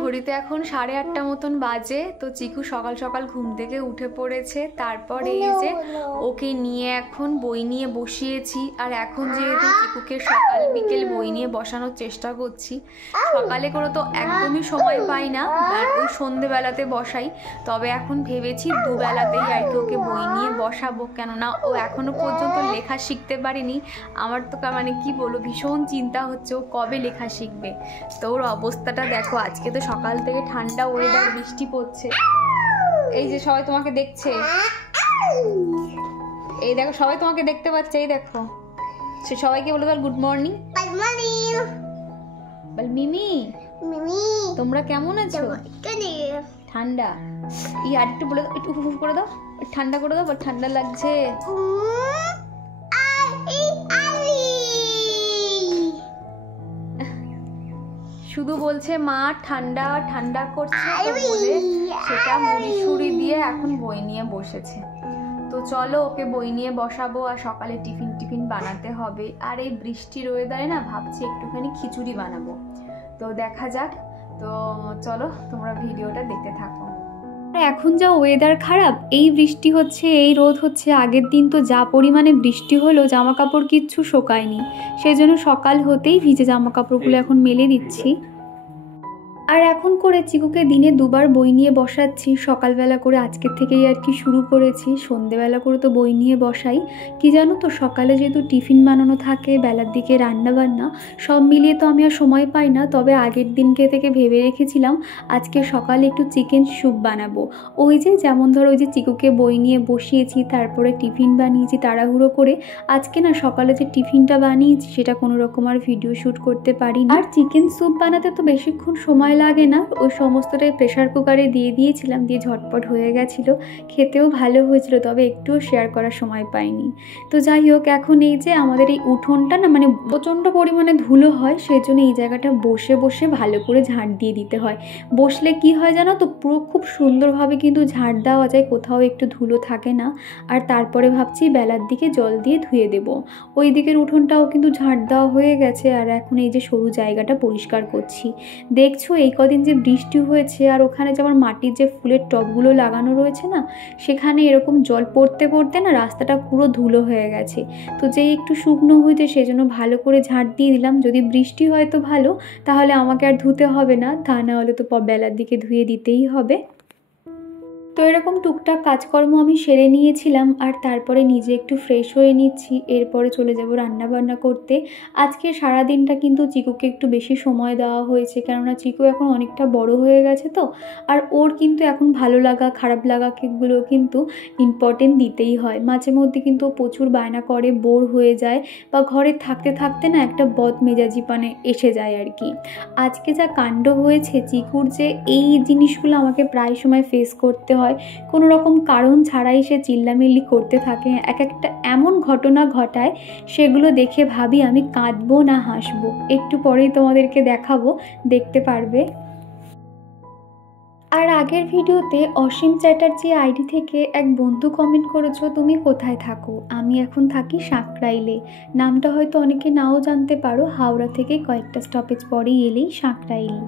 ঘড়িতে এখন 8:30 মতন বাজে। তো চিকু সকাল সকাল ঘুম থেকে উঠে পড়েছে। তারপর এই যে ওকে নিয়ে এখন বই নিয়ে বসিয়েছি। আর এখন যেহেতু চিকুকে সকাল বিকেল বই নিয়ে বসানোর চেষ্টা করছি, সকালে করে তো একদমই সময় পাই না, আর ওই সন্ধেবেলাতে বসাই। তবে এখন ভেবেছি দুবেলাতেই আর কি ওকে বই নিয়ে বসাবো, কেননা ও এখনো পর্যন্ত লেখা শিখতে পারেনি। আমার তো মানে কি বলবো, ভীষণ চিন্তা হচ্ছে ও কবে লেখা শিখবে। তো ওর অবস্থাটা দেখো, আজকে তো সকাল থেকে ঠান্ডা ওয়েদার, বৃষ্টি পড়ছে। এই যে সবাই তোমাকে দেখছে, এই দেখো সবাই তোমাকে দেখতে পাচ্ছে, এই দেখো। সে সবাইকে বলে দাও গুড মর্নিং। Good morning. বল মিমি, মিমি তোমরা কেমন আছো? ঠান্ডা এই আর একটু বলে দাও, একটু হুফ করে দাও, ঠান্ডা করে দাও, ঠান্ডা লাগছে। শুধু বলছে মা ঠান্ডা ঠান্ডা করছে, তো বলে সেটা মুড়ি সুড়ি দিয়ে এখন বই নিয়ে বসেছে। তো চলো ওকে বই নিয়ে বসাবো, আর সকালে টিফিন বানাতে হবে। আর এই বৃষ্টির ওয়েদারে না ভাবছি একটুখানি খিচুড়ি বানাবো। তো দেখা যাক। তো চলো তোমরা ভিডিওটা দেখতে থাকো। এখন যা ওয়েদার খারাপ, এই বৃষ্টি হচ্ছে, এই রোদ হচ্ছে। আগের দিন তো যা পরিমাণে বৃষ্টি হলো, জামা কাপড় কিচ্ছু শোকায়নি। সেই জন্য সকাল হতেই ভিজে জামা কাপড়গুলো এখন মেলে দিচ্ছি। আর এখন করে চিকুকে দিনে 2 বার বই নিয়ে বসাচ্ছি। সকালবেলা করে আজকের থেকেই আর কি শুরু করেছি, সন্ধেবেলা করে তো বই নিয়ে বসাই। কি জানো তো, সকালে যেহেতু টিফিন বানানো থাকে, বেলার দিকে রান্না বান্না, সব মিলিয়ে তো আমি আর সময় পাই না। তবে আগের দিনকে থেকে ভেবে রেখেছিলাম আজকে সকালে একটু চিকেন স্যুপ বানাবো। ওই যে যেমন ধরো ওই যে চিকুকে বই নিয়ে বসিয়েছি, তারপরে টিফিন বানিয়েছি তাড়াহুড়ো করে। আজকে না সকালে যে টিফিনটা বানিয়েছি সেটা কোনো রকম আর ভিডিও শ্যুট করতে পারি না। আর চিকেন স্যুপ বানাতে তো বেশিক্ষণ সময় লাগে না, ওই সমস্তটাই প্রেশার কুকারে দিয়ে দিয়েছিলাম, দিয়ে ঝটপট হয়ে গেছিলো। খেতেও ভালো হয়েছিল, তবে একটুও শেয়ার করার সময় পাইনি। তো যাই হোক, এখন এই যে আমাদের এই উঠোনটা না মানে প্রচণ্ড পরিমাণে ধুলো হয়, সেই জন্য এই জায়গাটা বসে বসে ভালো করে ঝাঁট দিয়ে দিতে হয়। বসলে কি হয় জানো তো, পুরো খুব সুন্দরভাবে কিন্তু ঝাঁট দেওয়া যায়, কোথাও একটু ধুলো থাকে না। আর তারপরে ভাবছি বেলার দিকে জল দিয়ে ধুয়ে দেবো। ওই দিকের উঠোনটাও কিন্তু ঝাঁট দেওয়া হয়ে গেছে। আর এখন এই যে সরু জায়গাটা পরিষ্কার করছি। দেখছো এই কদিন যে বৃষ্টি হয়েছে, আর ওখানে যেমন মাটির যে ফুলের টবগুলো লাগানো রয়েছে না, সেখানে এরকম জল পড়তে পড়তে না রাস্তাটা পুরো ধুলো হয়ে গেছে। তো যেই একটু শুকনো হয়েছে সেজন্য ভালো করে ঝাঁট দিয়ে দিলাম। যদি বৃষ্টি হয় তো ভালো, তাহলে আমাকে আর ধুতে হবে না, তা না হলে তো বেলার দিকে ধুয়ে দিতেই হবে। তো এরকম টুকটাক কাজকর্ম আমি সেরে নিয়েছিলাম, আর তারপরে নিজে একটু ফ্রেশ হয়ে নিচ্ছি। এরপরে চলে যাব রান্না বান্না করতে। আজকে সারা দিনটা কিন্তু চিকুকে একটু বেশি সময় দেওয়া হয়েছে, কেননা চিকু এখন অনেকটা বড় হয়ে গেছে। তো আর ওর কিন্তু এখন ভালো লাগা খারাপ লাগাগুলো কিন্তু ইম্পর্টেন্ট দিতেই হয়। মাঝে মধ্যে কিন্তু ও প্রচুর বায়না করে, বোর হয়ে যায়, বা ঘরে থাকতে থাকতে না একটা বদমেজাজি পানে এসে যায় আর কি। আজকে যা কাণ্ড হয়েছে চিকুর, যে এই জিনিসগুলো আমাকে প্রায় সময় ফেস করতে হয়। কোনো রকম কারণ ছাড়াই সে চিল্লামিল্লি করতে থাকে, এক একটা এমন ঘটনা ঘটায়, সেগুলো দেখে ভাবি আমি কাঁদবো না হাসবো। একটু পরেই তোমাদেরকে দেখাবো, দেখতে পারবে। আর আগের ভিডিওতে অসীম চ্যাটার্জি আইডি থেকে এক বন্ধু কমেন্ট করেছো, তুমি কোথায় থাকো? আমি এখন থাকি সাঁকরাইলে। নামটা হয়তো অনেকে নাও জানতে পারো, হাওড়া থেকে কয়েকটা স্টপেজ পরেই এলেই সাঁকরাইল।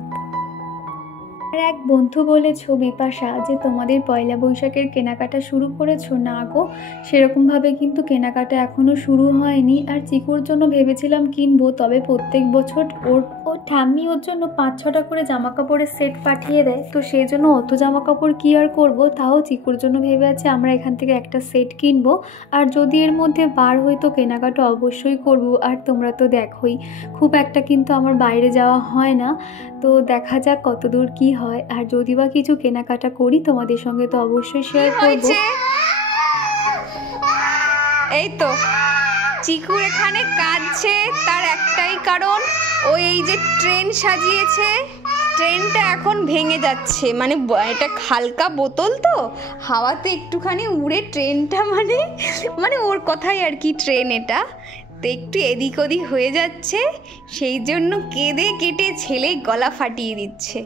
আর এক বন্ধু বলেছো, বিপাশা, যে তোমাদের পয়লা বৈশাখের কেনাকাটা শুরু করেছো? না গো, সেরকমভাবে কিন্তু কেনাকাটা এখনও শুরু হয়নি। আর চিকুর জন্য ভেবেছিলাম কিনবো, তবে প্রত্যেক বছর ওর ঠাম্মি ওর জন্য 5-6টা করে জামা কাপড়ের সেট পাঠিয়ে দেয়। তো সেই জন্য অত জামা কাপড় কী আর করবো, তাও চিকুর জন্য ভেবে আছে আমরা এখান থেকে একটা সেট কিনবো। আর যদি এর মধ্যে বার হই তো কেনাকাটা অবশ্যই করবো। আর তোমরা তো দেখোই খুব একটা কিন্তু আমার বাইরে যাওয়া হয় না, তো দেখা যাক কতদূর কি হয়। আর যদি বা কিছু কেনাকাটা করি তোমাদের সঙ্গে তো অবশ্যই শেয়ার করব। এই তো চিকু এখানে কাঁদছে, তার একটাই কারণ, ও এই যে ট্রেন সাজিয়েছে, ট্রেনটা এখন ভেঙে যাচ্ছে। মানে এটা হালকা বোতল তো, হাওয়াতে একটুখানি উড়ে ট্রেনটা মানে ওর কথাই আর কি, ট্রেন এটা তো একটু এদিক ওদিক হয়ে যাচ্ছে, সেই জন্য কেঁদে কেটে ছেলে গলা ফাটিয়ে দিচ্ছে,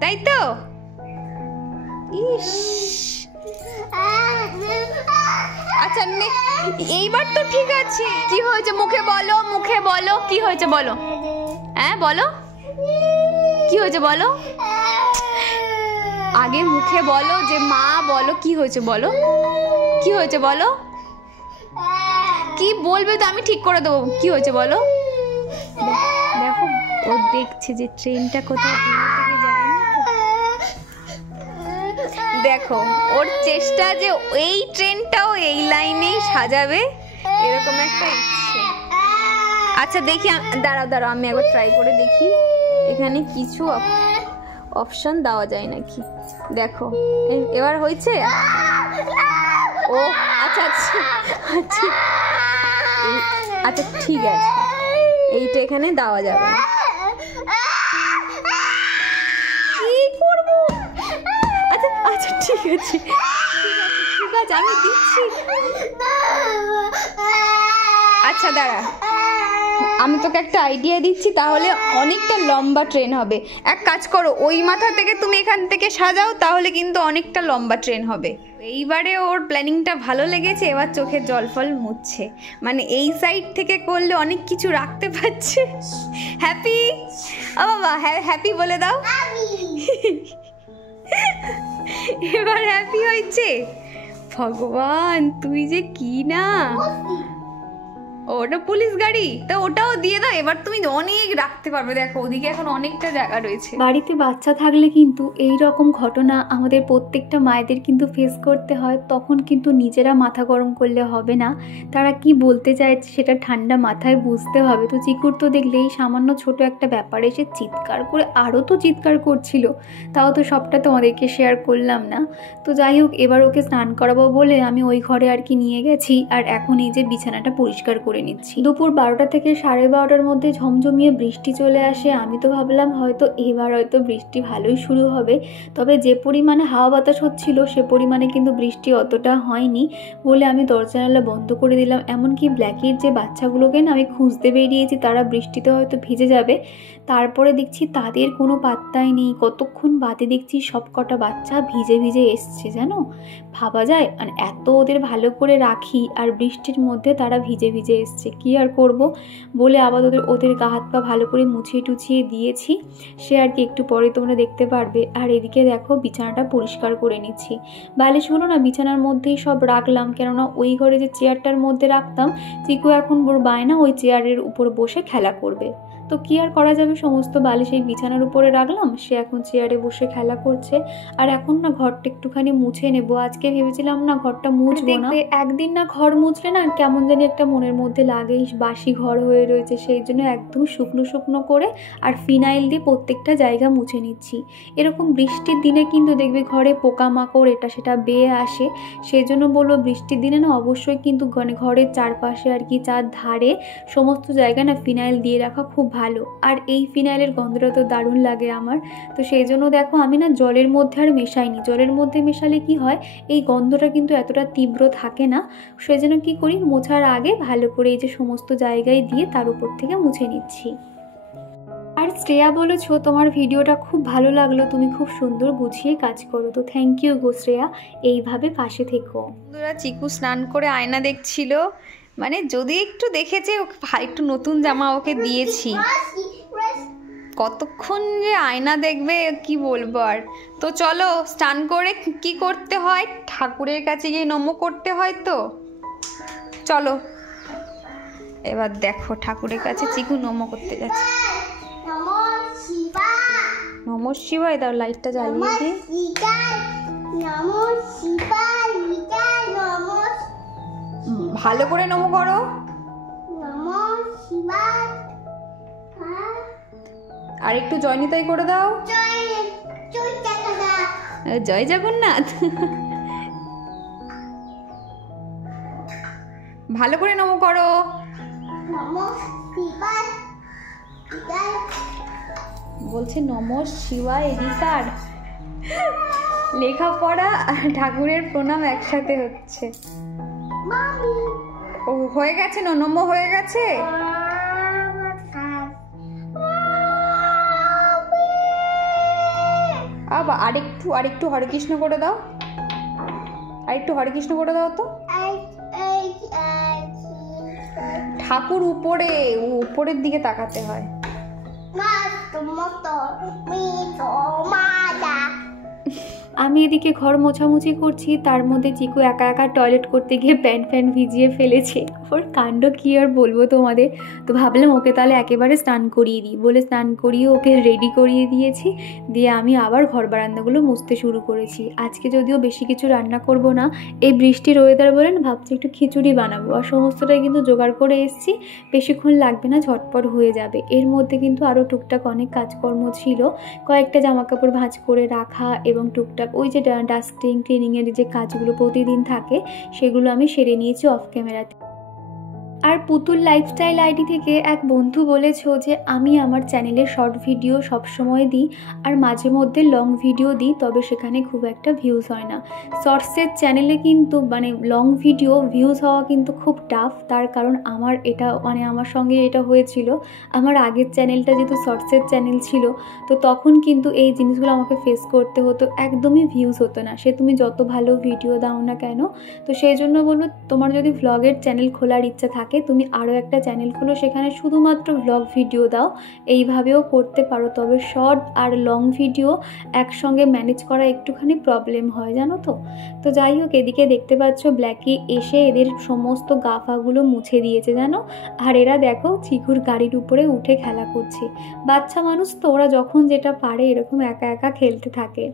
তাই তো? ইস, আচ্ছা এইবার তো ঠিক আছে। কি হয়েছে মুখে বলো, মুখে বলো কি হয়েছে বলো। হ্যাঁ বলো, কি হয়েছে বলো, আগে মুখে বলো যে মা, বলো কি হয়েছে বলো, কি হয়েছে বলো, কি বলবে তো আমি ঠিক করে দেবো, কি হয়েছে বলো। দেখো ও দেখছে যে ট্রেনটা কোথায় থেকে যায় না, দেখো ওর চেষ্টা যে এই ট্রেনটাও এই লাইনেই সাজাবে এরকম একটা ইচ্ছে। আচ্ছা দেখি, দাঁড়াও দাঁড়াও আমি একবার ট্রাই করে দেখি এখানে কিছু অপশন দেওয়া যায় নাকি। দেখো এবার হয়েছে। ও আচ্ছা আচ্ছা আচ্ছা আচ্ছা ঠিক আছে, এইটা এখানে দেওয়া যাবে। কি করবো, আচ্ছা আচ্ছা ঠিক আছে ঠিক আছে আমি দিচ্ছি। আচ্ছা দাঁড়া, আমি তোকে একটা আইডিয়া দিচ্ছি, তাহলে অনেকটা লম্বা ট্রেন হবে। এক কাজ করো, ওই মাথা থেকে তুমি এখান থেকে সাজাও, তাহলে কিন্তু অনেকটা লম্বা ট্রেন হবে। এইবারে ওর প্ল্যানিংটা ভালো লেগেছে, এবার চোখের জল ফল মুছছে, মানে এই সাইড থেকে করলে অনেক কিছু রাখতে পারছে। হ্যাপি, ও বাবা হ্যাপি বলে দাও। এবার হ্যাপি হয়েছে। ভগবান তুই যে কি না, ওটা পুলিশ গাড়ি, তো ওটাও দিয়ে দাও, এবার তুমি অনেক রাখতে পারবে। দেখো ওদিকে এখন অনেকটা জায়গা রয়েছে। বাড়িতে বাচ্চা থাকলে কিন্তু এই রকম ঘটনা আমাদের প্রত্যেকটা মায়েদের কিন্তু ফেস করতে হয়, তখন কিন্তু নিজেরা মাথা গরম করলে হবে না, তারা কি বলতে চাইছে সেটা ঠান্ডা মাথায় বুঝতে হবে। তো চিকুর তো দেখলে এই সামান্য ছোট একটা ব্যাপারে সে চিৎকার করে আরও তো চিৎকার করছিল, তাও তো সবটা তোমাদেরকে শেয়ার করলাম না। তো যাই হোক, এবার ওকে স্নান করাবো বলে আমি ওই ঘরে আর কি নিয়ে গেছি, আর এখন এই যে বিছানাটা পরিষ্কার করে নিচ্ছি। দুপুর 12টা থেকে 12:30টার মধ্যে ঝমঝমিয়ে বৃষ্টি চলে আসে। আমি তো ভাবলাম হয়তো এবার হয়তো বৃষ্টি ভালোই শুরু হবে, তবে যে পরিমাণে হাওয়া বাতাস হচ্ছিল সে পরিমাণে কিন্তু বৃষ্টি অতটা হয়নি বলে আমি দরজা জানালা বন্ধ করে দিলাম। এমনকি ব্ল্যাকির যে বাচ্চাগুলোকে না আমি খুঁজতে বেরিয়েছি, তারা বৃষ্টিতে হয়তো ভিজে যাবে, তারপরে দেখছি তাদের কোনো পাত্তাই নেই। কতক্ষণ বাদে দেখছি সব কটা বাচ্চা ভিজে ভিজে এসছে, জানো ভাবা যায়, মানে এত ওদের ভালো করে রাখি আর বৃষ্টির মধ্যে তারা ভিজে ভিজে এসছে। কি আর করব বলে আবার ওদের গা হাত পা ভালো করে মুছিয়ে টুছিয়ে দিয়েছি, সে আর কি একটু পরে তোমরা দেখতে পারবে। আর এদিকে দেখো বিছানাটা পরিষ্কার করে নিচ্ছি। বালিশগুলো না বিছানার মধ্যেই সব রাখলাম, কেননা ওই ঘরে যে চেয়ারটার মধ্যে রাখতাম, চিকু এখন বায়না ওই চেয়ারের উপর বসে খেলা করবে। তো কি আর করা যাবে, সমস্ত বালিশ এই বিছানার উপরে রাখলাম, সে এখন চেয়ারে বসে খেলা করছে। আর এখন না ঘরটা একটুখানি মুছে নেবো, আজকে ভেবেছিলাম না ঘরটা মুছবো না, একদিন না ঘর মুছলে না কেমন জানি একটা মনের মধ্যে লাগে, বাসি ঘর হয়ে রয়েছে, সেই জন্য একদম শুকনো শুকনো করে আর ফিনাইল দিয়ে প্রত্যেকটা জায়গা মুছে নিচ্ছি। এরকম বৃষ্টির দিনে কিন্তু দেখবে ঘরে পোকামাকড় এটা সেটা বেয়ে আসে, সেই জন্য বলবো বৃষ্টির দিনে না অবশ্যই কিন্তু ঘরের চারপাশে আর কি চারধারে সমস্ত জায়গায় না ফিনাইল দিয়ে রাখা খুব ভালো। আর এই ফিনাইলের গন্ধটা তো দারুণ লাগে আমার, তো সেই জন্য দেখো আমি না জলের মধ্যে আর মেশাইনি। জলের মধ্যে মেশালে কি হয়, এই গন্ধটা কিন্তু এতটা তীব্র থাকে না, সেই জন্য কী করি মোছার আগে ভালো করে এই যে সমস্ত জায়গায় দিয়ে তার উপর থেকে মুছে নিচ্ছি। আর শ্রেয়া বলেছো তোমার ভিডিওটা খুব ভালো লাগলো, তুমি খুব সুন্দর গুছিয়ে কাজ করো, তো থ্যাংক ইউ গো শ্রেয়া, এইভাবে পাশে থেকো। বন্ধুরা চিকু স্নান করে আয়না দেখছিল, মানে যদি একটু দেখেছে একটু নতুন জামা ওকে দিয়েছি, কতক্ষণ যে আয়না দেখবে কি বলবো আর। তো চলো স্নান করে কি করতে হয়, ঠাকুরের কাছে গিয়ে নমো করতে হয়, তো চলো এবার দেখো ঠাকুরের কাছে চিকু নমো করতে গেছে। নমঃ শিবায় দাও, লাইটটা জ্বালিয়ে দিই। ভালো করে নমো করো। আর একটু জয় নিতাই করে দাও। জয় জগন্নাথ। ভালো করে নমো করো। বলছে নমঃ শিবায় এদিকার লেখাপড়া আর ঠাকুরের প্রণাম একসাথে হচ্ছে। ও হয়ে গেছে, নমো হয়ে গেছে। আবার আরেকটু হরে কৃষ্ণ করে দাও, আরেকটু হরে কৃষ্ণ করে দাও। তো ঠাকুর উপরের দিকে তাকাতে হয়। আমি এদিকে ঘর মোছামুছি করছি, তার মধ্যে চিকু একা একা টয়লেট করতে গিয়ে প্যান্ট ভিজিয়ে ফেলেছে। ওর কাণ্ড কি আর বলবো তোমাদের। তো ভাবলাম ওকে তাহলে একেবারে স্নান করিয়ে দিই বলে স্নান করিয়ে ওকে রেডি করিয়ে দিয়েছি। দিয়ে আমি আবার ঘর বারান্দাগুলো মুছতে শুরু করেছি। আজকে যদিও বেশি কিছু রান্না করব না, এই বৃষ্টির ওয়েদার বলেন ভাবছি একটু খিচুড়ি বানাবো। আর সমস্তটাই কিন্তু জোগাড় করে এসেছি, বেশিক্ষণ লাগবে না, ঝটপট হয়ে যাবে। এর মধ্যে কিন্তু আরও টুকটাক অনেক কাজকর্ম ছিল, কয়েকটা জামাকাপড় ভাঁজ করে রাখা এবং টুকটাক ওই যে ডাস্টিং ক্লিনিংয়ের যে কাজগুলো প্রতিদিন থাকে সেগুলো আমি সেরে নিয়েছি অফ ক্যামেরাতে। আর পুতুল লাইফস্টাইল আইডি থেকে এক বন্ধু বলেছো যে আমি আমার চ্যানেলে শর্ট ভিডিও সবসময় দিই আর মাঝে মধ্যে লং ভিডিও দিই, তবে সেখানে খুব একটা ভিউজ হয় না। শর্টসের চ্যানেলে কিন্তু মানে লং ভিডিও ভিউজ হওয়া কিন্তু খুব টাফ। তার কারণ আমার এটা মানে আমার সঙ্গে এটা হয়েছিল, আমার আগের চ্যানেলটা যেহেতু শর্টসের চ্যানেল ছিল, তো তখন কিন্তু এই জিনিসগুলো আমাকে ফেস করতে হতো, একদমই ভিউজ হতো না, সে তুমি যত ভালো ভিডিও দাও না কেন। তো সেই জন্য বলবো তোমার যদি ভ্লগের চ্যানেল খোলার ইচ্ছা থাকে তুমি আরও একটা চ্যানেল খুলো, সেখানে শুধুমাত্র ভ্লগ ভিডিও দাও, এইভাবেও করতে পারো। তবে শর্ট আর লং ভিডিও একসঙ্গে ম্যানেজ করা একটুখানি প্রবলেম হয় জানো তো। তো যাই হোক, এদিকে দেখতে পাচ্ছ ব্ল্যাকি এসে এদের সমস্ত গাফাগুলো মুছে দিয়েছে জানো। আর এরা দেখো চিকুর গাড়ির উপরে উঠে খেলা করছে। বাচ্চা মানুষ তো, ওরা যখন যেটা পারে এরকম একা একা খেলতে থাকে।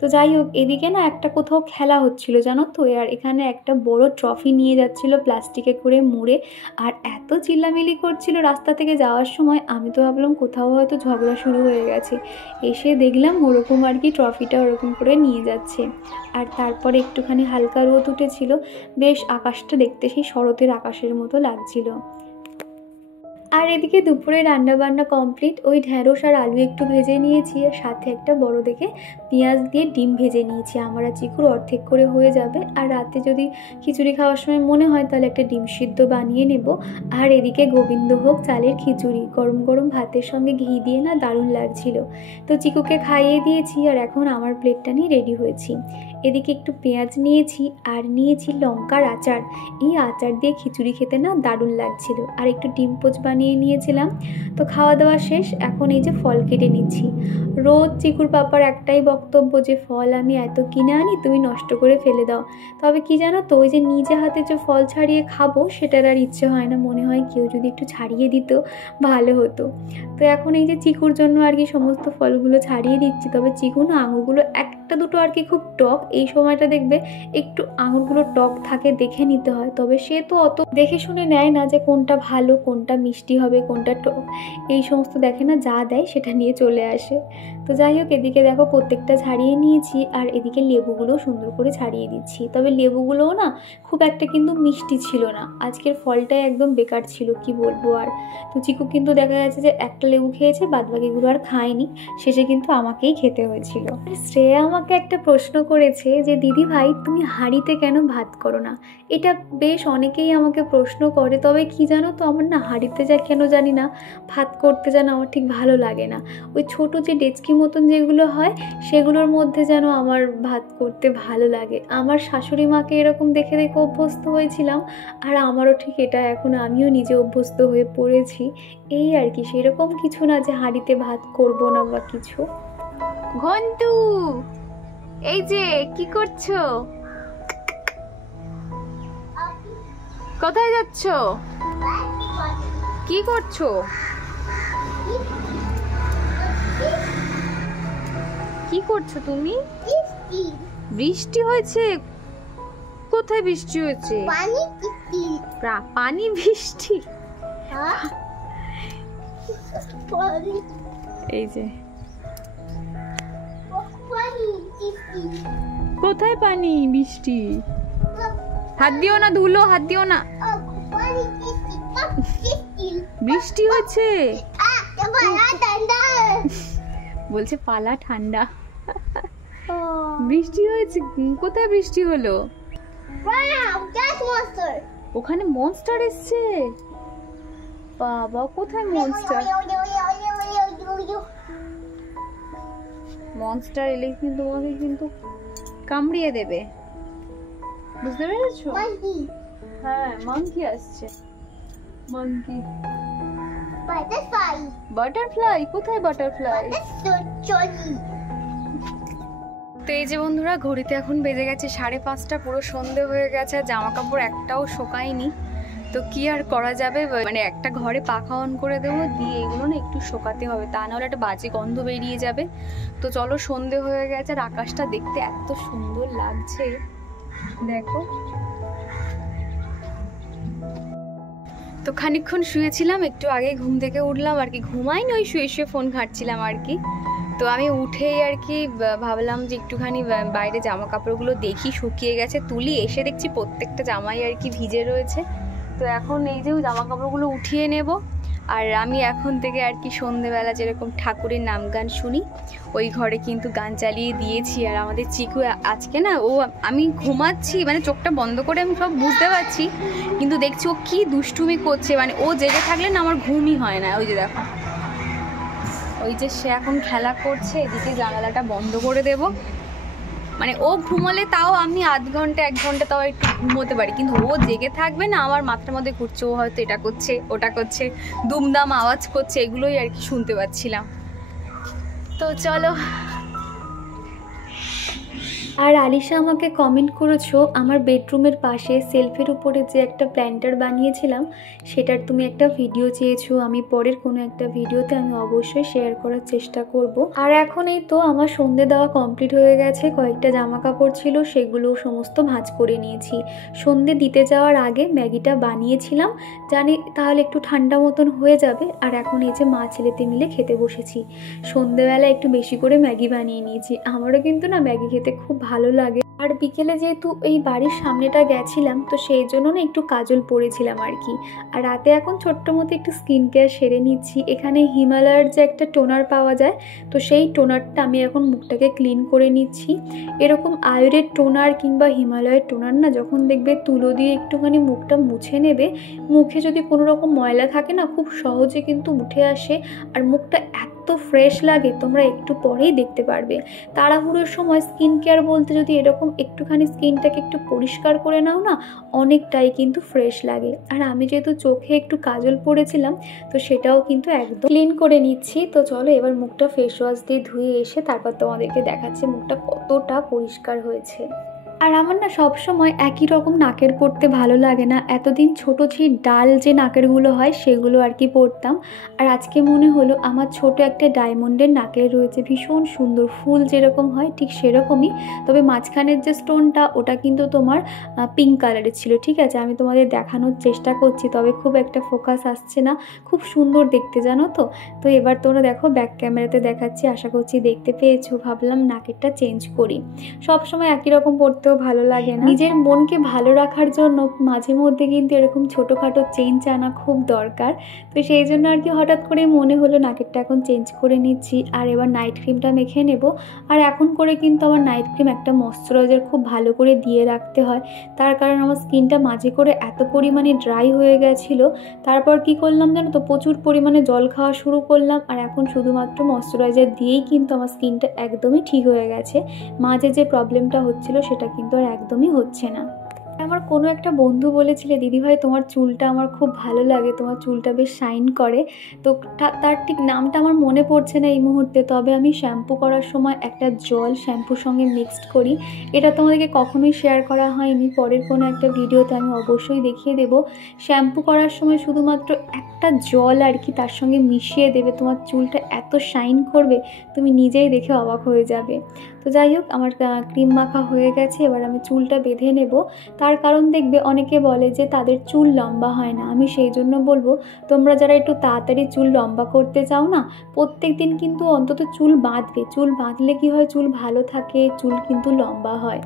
তো যাই হোক, এদিকে না একটা কোথাও খেলা হচ্ছিল জানো তো, আর এখানে একটা বড় ট্রফি নিয়ে যাচ্ছিল প্লাস্টিকে করে মুড়ে, আর এত চিল্লামিলি করছিল রাস্তা থেকে যাওয়ার সময়। আমি তো ভাবলাম কোথাও হয়তো ঝগড়া শুরু হয়ে গেছে, এসে দেখলাম ওরকম আর কি ট্রফিটা ওরকম করে নিয়ে যাচ্ছে। আর তারপরে একটুখানি হালকা রোদ উঠেছিল, বেশ আকাশটা দেখতে সেই শরতের আকাশের মতো লাগছিল। আর এদিকে দুপুরে রান্নাবান্না কমপ্লিট। ওই ঢ্যাঁড়স আর আলু একটু ভেজে নিয়েছি, আর সাথে একটা বড় দেখে পেঁয়াজ দিয়ে ডিম ভেজে নিয়েছি। আমার আর চিকুর অর্ধেক করে হয়ে যাবে। আর রাতে যদি খিচুড়ি খাওয়ার সময় মনে হয় তাহলে একটা ডিম সিদ্ধ বানিয়ে নেব। আর এদিকে গোবিন্দভোগ চালের খিচুড়ি গরম গরম ভাতের সঙ্গে ঘি দিয়ে না দারুণ লাগছিল। তো চিকুকে খাইয়ে দিয়েছি, আর এখন আমার প্লেটটা নিয়ে রেডি হয়েছি। এদিকে একটু পেঁয়াজ নিয়েছি আর নিয়েছি লঙ্কার আচার। এই আচার দিয়ে খিচুড়ি খেতে না দারুণ লাগছিল। আর একটু ডিম পোচ বানিয়ে নিয়েছিলাম। তো খাওয়া দাওয়া শেষ, এখন এই যে ফল কেটে নিচ্ছি। রোজ চিকুর পাপার একটাই বক্তব্য যে ফল আমি এত কিনে আনি তুমি নষ্ট করে ফেলে দাও। তবে কি জানো তো, ওই যে নিজে হাতে যে ফল ছাড়িয়ে খাবো সেটার আর ইচ্ছে হয় না, মনে হয় কেউ যদি একটু ছাড়িয়ে দিত ভালো হতো। তো এখন এই যে চিকুর জন্য আর কি সমস্ত ফলগুলো ছাড়িয়ে দিচ্ছি। তবে চিকু না আঙুরগুলো একটা দুটো আর কি খুব টক, এই সময়টা দেখবে একটু আঙুরগুলো টক থাকে, দেখে নিতে হয়। তবে সে তো অত দেখে শুনে নেয় না যে কোনটা ভালো, কোনটা মিষ্টি হবে, কোনটা টক, এই সমস্ত দেখে না, যা দেয় সেটা নিয়ে চলে আসে। তো যাই হোক, এদিকে দেখো প্রত্যেকটা ছাড়িয়ে নিয়েছি, আর এদিকে লেবুগুলো সুন্দর করে ছাড়িয়ে দিচ্ছি। তবে লেবুগুলোও না খুব একটা কিন্তু মিষ্টি ছিল না, আজকের ফলটাই একদম বেকার ছিল, কি বলবো আর। তো চিকু কিন্তু দেখা যাচ্ছে যে একটা লেবু খেয়েছে, বাদবাকিগুলো আর খায়নি, শেষে কিন্তু আমাকেই খেতে হয়েছিল। শ্রেয়া আমাকে একটা প্রশ্ন করেছে যে দিদি ভাই তুমি হাঁড়িতে কেন ভাত করো না। এটা বেশ অনেকেই আমাকে প্রশ্ন করে, তবে কি জানো তো, আমার না হাঁড়িতে যা কেন জানি না ভাত করতে যেন আমার ঠিক ভালো লাগে না। ওই ছোটো যে ডেচকি মতন যেগুলো হয় সেগুলোর মধ্যে যেন আমার ভাত করতে ভালো লাগে। আমার শাশুড়ি মাকে এরকম দেখে দেখে অভ্যস্ত হয়েছিলাম, আর আমারও ঠিক এটা এখন আমিও নিজে অভ্যস্ত হয়ে পড়েছি। এই আর কি, সেরকম কিছু না যে হাঁড়িতে ভাত করব না বা কিছু। ঘন্টু, এই যে কি করছো, কোথায় যাচ্ছ, কি করছো, কি করছো তুমি? বৃষ্টি হয়েছে? কোথায় বৃষ্টি হয়েছে? পানি বৃষ্টি? এই যে কোথায় পানি বৃষ্টি? হাত দিও না, ধুলো, হাত দিও না। বৃষ্টি হচ্ছে বলছে, পালা ঠান্ডা। বৃষ্টি হয়েছে? কোথায় বৃষ্টি হলো? ওখানে মনস্টার এসছে। বাবা, কোথায় মনস্টার? মনস্টার এলে কিন্তু তোমাকে কিন্তু কামড়িয়ে দেবে, বুঝতে পেরেছো? হ্যাঁ, মাংকি আসছে, মাংকি। বাটারফ্লাই কোথায় বাটারফ্লাই? তো এই যে বন্ধুরা, ঘড়িতে এখন বেজে গেছে 5:30, পুরো সন্ধে হয়ে গেছে, জামা কাপড় একটাও শোকায়নি। তো কি আর করা যাবে, মানে একটা ঘরে পাখা অন করে দেবো, দিয়ে এগুলো না একটু শোকাতে হবে, তা নাহলে একটা বাজে গন্ধ বেরিয়ে যাবে। তো চলো, সন্ধে হয়ে গেছে, আর আকাশটা দেখতে এত সুন্দর লাগছে দেখো। তো খানিকক্ষণ শুয়েছিলাম, একটু আগে ঘুম থেকে উঠলাম আর কি, ঘুমাইনি, ওই শুয়ে শুয়ে ফোন ঘাঁটছিলাম আর কি। তো আমি উঠেই আর কি ভাবলাম যে একটুখানি বাইরে জামা কাপড়গুলো দেখি, শুকিয়ে গেছে, তুলি, এসে দেখছি প্রত্যেকটা জামাই আর কি ভিজে রয়েছে। তো এখন এই যে জামা কাপড়গুলো উঠিয়ে নেব। আর আমি এখন থেকে আর কি সন্ধেবেলা যেরকম ঠাকুরের নাম গান শুনি, ওই ঘরে কিন্তু গান চালিয়ে দিয়েছি। আর আমাদের চিকু আজকে না, আমি ঘুমাচ্ছি, মানে চোখটা বন্ধ করে আমি সব বুঝতে পারছি, কিন্তু দেখছি ও কি দুষ্টুমি করছে, মানে ও জেগে থাকলে না আমার ঘুমই হয় না। ওই যে দেখো, ওই যে সে এখন খেলা করছে, এদিকে জানালাটা বন্ধ করে দেব। মানে ও ঘুমোলে তাও আমি আধ ঘন্টা 1 ঘন্টা তাও একটু ঘুমোতে পারি, কিন্তু ও জেগে থাকবে না, আমার মাথার মধ্যে ঘুরছে, ও হয়তো এটা করছে ওটা করছে, দুমদাম আওয়াজ করছে, এগুলোই আর কি শুনতে পাচ্ছিলাম। তো চলো। আর আলিশা আমাকে কমেন্ট করেছো, আমার বেডরুমের পাশে সেলফের উপরে যে একটা প্ল্যান্টার বানিয়েছিলাম সেটার তুমি একটা ভিডিও চেয়েছো। আমি পরের কোনো একটা ভিডিওতে আমি অবশ্যই শেয়ার করার চেষ্টা করব। আর এখন এই তো আমার সন্ধে দেওয়া কমপ্লিট হয়ে গেছে, কয়েকটা জামা কাপড় ছিল সেগুলো সমস্ত ভাঁজ করে নিয়েছি। সন্ধে দিতে যাওয়ার আগে ম্যাগিটা বানিয়েছিলাম, জানি তাহলে একটু ঠান্ডা মতন হয়ে যাবে। আর এখন এই যে মা ছেলেতে মিলে খেতে বসেছি। সন্ধেবেলা একটু বেশি করে ম্যাগি বানিয়ে নিয়েছি, আমারও কিন্তু না ম্যাগি খেতে খুব ভালো লাগে। আর বিকেলে যেহেতু এই বাড়ির সামনেটা গেছিলাম, তো সেই জন্য না একটু কাজল পরেছিলাম আর কি। আর রাতে এখন ছোট্ট মতো একটু স্কিন কেয়ার সেরে নিচ্ছি। এখানে হিমালয়ের যে একটা টোনার পাওয়া যায়, তো সেই টোনারটা আমি এখন মুখটাকে ক্লিন করে নিচ্ছি। এরকম আয়ুরের টোনার কিংবা হিমালয়ের টোনার না, যখন দেখবে তুলো দিয়ে একটুখানি মুখটা মুছে নেবে, মুখে যদি কোনো রকম ময়লা থাকে না, খুব সহজে কিন্তু উঠে আসে, আর মুখটা এত ফ্রেশ লাগে, তোমরা একটু পরেই দেখতে পারবে। তাড়াহুড়োর সময় স্কিন কেয়ার বলতে যদি এরকম একটুখানি স্কিনটাকে একটু পরিষ্কার করে নাও না, অনেকটাই কিন্তু ফ্রেশ লাগে। আর আমি যেহেতু চোখে একটু কাজল পরেছিলাম, তো সেটাও কিন্তু একদম ক্লিন করে নিচ্ছি। তো চলো এবার মুখটা ফেস ওয়াশ দিয়ে ধুয়ে এসে তারপর তোমাদেরকে দেখাচ্ছি মুখটা কতটা পরিষ্কার হয়েছে। আর আমার না সবসময় একই রকম নাকের পরতে ভালো লাগে না, এতদিন ছোট ছি ডাল যে নাকেরগুলো হয় সেগুলো আর কি পরতাম। আর আজকে মনে হলো আমার ছোট একটা ডায়মন্ডের নাকের রয়েছে, ভীষণ সুন্দর, ফুল যেরকম হয় ঠিক সেরকমই, তবে মাঝখানের যে স্টোনটা ওটা কিন্তু তোমার পিঙ্ক কালারের ছিল। ঠিক আছে, আমি তোমাদের দেখানোর চেষ্টা করছি, তবে খুব একটা ফোকাস আসছে না, খুব সুন্দর দেখতে জানো তো। তো এবার তোমরা দেখো, ব্যাক ক্যামেরাতে দেখাচ্ছি, আশা করছি দেখতে পেয়েছো। ভাবলাম নাকেরটা চেঞ্জ করি, সবসময় একই রকম পরতেও ভালো লাগে না। নিজের মনকে ভালো রাখার জন্য মাঝে মধ্যে কিন্তু এরকম ছোটোখাটো চেঞ্জ আনা খুব দরকার। তো সেই জন্য আর কি হঠাৎ করে মনে হলো নাকেরটা এখন চেঞ্জ করে নিচ্ছি। আর এবার নাইট ক্রিমটা মেখে নেব। আর এখন করে কিন্তু আমার নাইট ক্রিম একটা ময়শ্চারাইজার খুব ভালো করে দিয়ে রাখতে হয়, তার কারণ আমার স্কিনটা মাঝে করে এত পরিমাণে ড্রাই হয়ে গেছিলো। তারপর কি করলাম জানো তো, প্রচুর পরিমাণে জল খাওয়া শুরু করলাম, আর এখন শুধুমাত্র ময়শ্চারাইজার দিয়েই কিন্তু আমার স্কিনটা একদমই ঠিক হয়ে গেছে। মাঝে যে প্রবলেমটা হচ্ছিল সেটা কিন্তু আর একদমই হচ্ছে না। আমার কোনো একটা বন্ধু বলেছিলে, দিদিভাই তোমার চুলটা আমার খুব ভালো লাগে, তোমার চুলটা বেশ শাইন করে। তো তার ঠিক নামটা আমার মনে পড়ছে না এই মুহূর্তে, তবে আমি শ্যাম্পু করার সময় একটা জল শ্যাম্পুর সঙ্গে মিক্সড করি, এটা তোমাদেরকে কখনোই শেয়ার করা হয়নি, পরের কোনো একটা ভিডিওতে আমি অবশ্যই দেখিয়ে দেব। শ্যাম্পু করার সময় শুধুমাত্র একটা জল আর কি তার সঙ্গে মিশিয়ে দেবে, তোমার চুলটা এত শাইন করবে তুমি নিজেই দেখে অবাক হয়ে যাবে। তো যাই হোক, আমার ক্রিম মাখা হয়ে গেছে, এবার আমি চুলটা বেঁধে নেব। তার কারণ দেখবে অনেকে বলে যে তাদের চুল লম্বা হয় না, আমি সেই জন্য বলবো তোমরা যারা একটু তাড়াতাড়ি চুল লম্বা করতে চাও না, প্রত্যেক দিন কিন্তু অন্তত চুল বাঁধবে। চুল বাঁধলে কি হয়, চুল ভালো থাকে, চুল কিন্তু লম্বা হয়।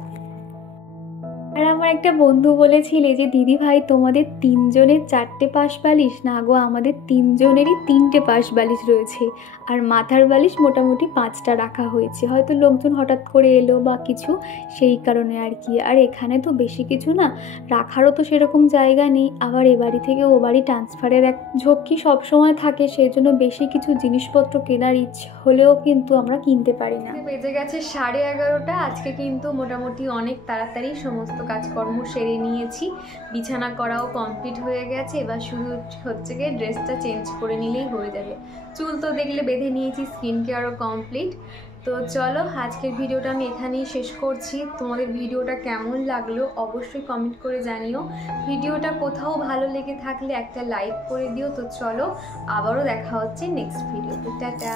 আর আমার একটা বন্ধু বলেছিলে যে দিদিভাই তোমাদের 3 জনের 4টে পাশ বালিশ, না গো আমাদের 3 জনেরই 3টে পাশ বালিশ রয়েছে, আর মাথার বালিশ মোটামুটি 5টা রাখা হয়েছে, হয়তো লোকজন হঠাৎ করে এলো বা কিছু, সেই কারণে আর কি। আর এখানে তো বেশি কিছু না রাখারও তো সেরকম জায়গা নেই, আবার এ বাড়ি থেকে ও বাড়ি ট্রান্সফারের এক ঝক্কি সবসময় থাকে, সেই জন্য বেশি কিছু জিনিসপত্র কেনার ইচ্ছে হলেও কিন্তু আমরা কিনতে পারি না। বেজে গেছে 11:30, আজকে কিন্তু মোটামুটি অনেক তাড়াতাড়ি সমস্ত কাজকর্ম সেরে নিয়েছি, বিছানা করাও কমপ্লিট হয়ে গেছে। এবার শুধু হচ্ছে গিয়ে ড্রেসটা চেঞ্জ করে নিলেই হয়ে যাবে। চুল তো দেখলে বেঁধে নিয়েছি, স্কিন কেয়ারও কমপ্লিট। তো চলো আজকের ভিডিওটা আমি এখানেই শেষ করছি। তোমাদের ভিডিওটা কেমন লাগলো অবশ্যই কমেন্ট করে জানিও। ভিডিওটা কোথাও ভালো লেগে থাকলে একটা লাইক করে দিও। তো চলো আবারও দেখা হচ্ছে নেক্সট ভিডিওতে। টাটা।